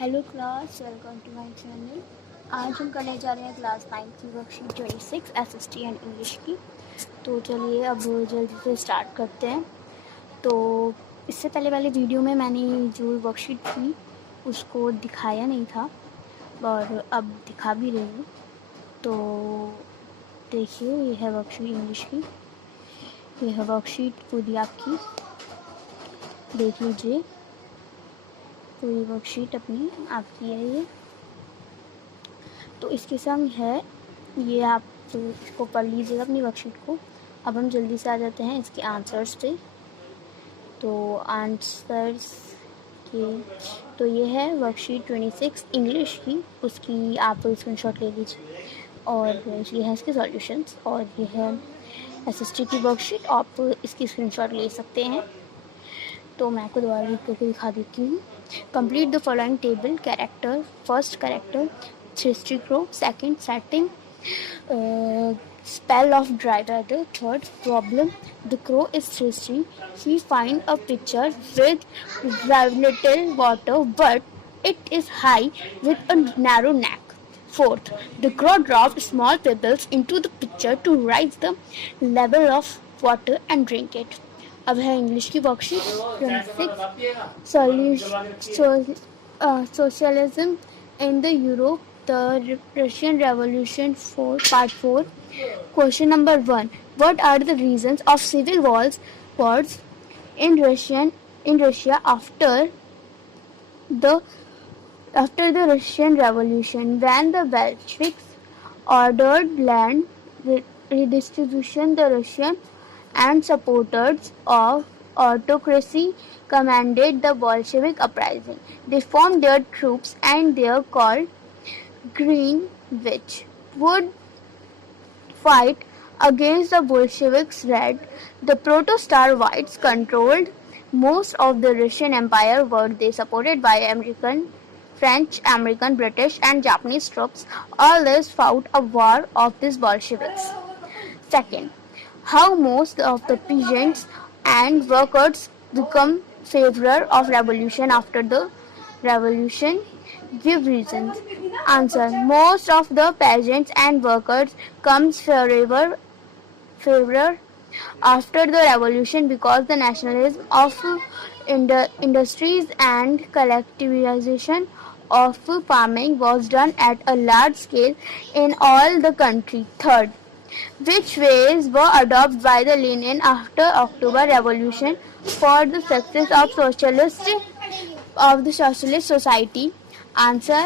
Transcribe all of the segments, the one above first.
Hello class, welcome to my channel. आज हम करने जा रहे हैं क्लास 9 की वर्कशीट 26 एसएसटी एंड इंग्लिश की। तो चलिए अब जल्दी से स्टार्ट करते हैं। तो इससे पहले वाले वीडियो में मैंने जो वर्कशीट थी उसको दिखाया नहीं था और अब दिखा भी रही हूँ। तो देखिए, ये है वर्कशीट इंग्लिश की, ये है वर्कशीट पूरी आपकी, देख लीजिए। पूरी वर्कशीट अपनी आपकी है ये। तो इसके संग है ये, आप इसको पढ़ लीजिएगा अपनी वर्कशीट को। अब हम जल्दी से आ जाते हैं इसके आंसर्स पे। तो आंसर्स के तो ये है वर्कशीट 26 इंग्लिश की, उसकी आप स्क्रीनशॉट ले लीजिए। और ये है इसके सॉल्यूशंस, और ये है एसएसटी की वर्कशीट, आप इसकी स्क्रीनशॉट ले सकते हैं। तो मैं आपको दोबारा लिख करके दिखा देती हूँ। Complete the following table: character, first character thirsty crow; second, setting, spell of dry weather; third, problem, the crow is thirsty, he find a pitcher with little water, but it is high with a narrow neck; fourth, the crow dropped small pebbles into the pitcher to rise the level of water and drink it. अब है English की worksheet 26 socialism in the Europe, the Russian Revolution 4, Part 4. Question number 1. What are the reasons of civil wars in Russia after the Russian Revolution, when the Bolsheviks ordered land redistribution? The Russian and supporters of autocracy commanded the Bolshevik uprising. They formed their troops and they are called Greenwich would fight against the Bolsheviks. Red. The Protostar Whites controlled most of the Russian Empire. Were they supported by French, American, British and Japanese troops? All this fought a war of these Bolsheviks. Second, how most of the peasants and workers become favor of revolution after the revolution? Give reasons. Answer: most of the peasants and workers comes favor after the revolution because the nationalism of industries and collectivization of farming was done at a large scale in all the country. Third, which ways were adopted by the Lenin after October Revolution for the success of the socialist society? Answer: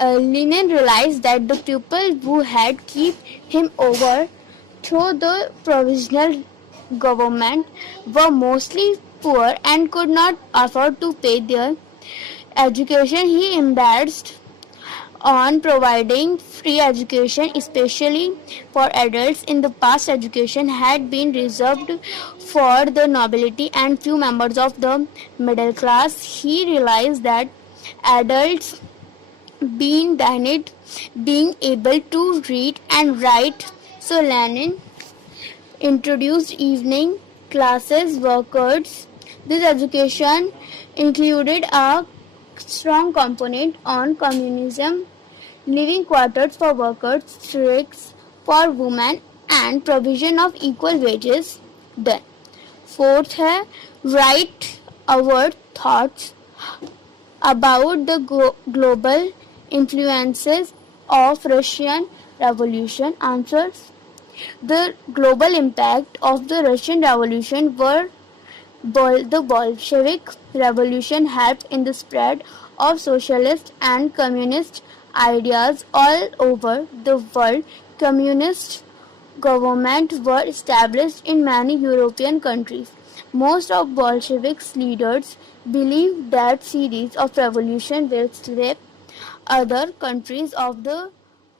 Lenin realized that the people who had kept him over through the provisional government were mostly poor and could not afford to pay their education. He embarrassed on providing free education, especially for adults. In the past, education had been reserved for the nobility and few members of the middle class. He realized that adults being denied being able to read and write, so Lenin introduced evening classes workers. This education included a strong component on communism, living quarters for workers, strikes for women and provision of equal wages. Then fourth है write our thoughts about the global influences of Russian Revolution. Answers: the global impact of the Russian Revolution were the Bolshevik Revolution helped in the spread of socialist and communist ideas all over the world. Communist governments were established in many European countries. Most of Bolsheviks leaders believed that series of revolutions will sweep other countries of the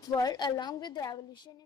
world along with the revolution in